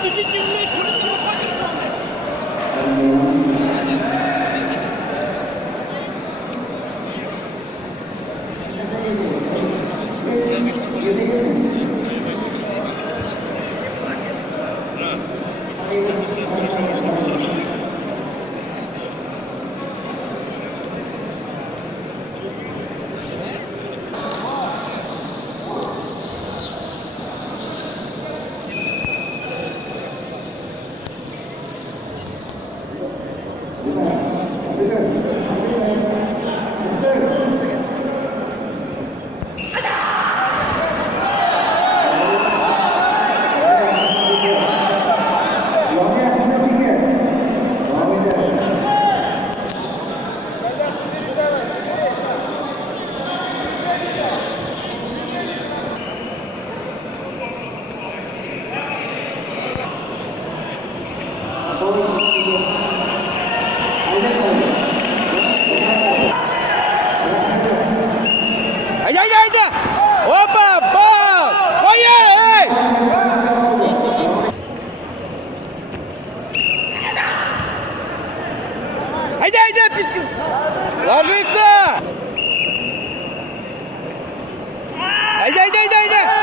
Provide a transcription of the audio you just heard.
Сидите, умеешь, что ты выходишь? Haydi haydi haydi. Hoppa bak. Hayır. Haydi haydi пискин. Ложится. Haydi haydi haydi haydi.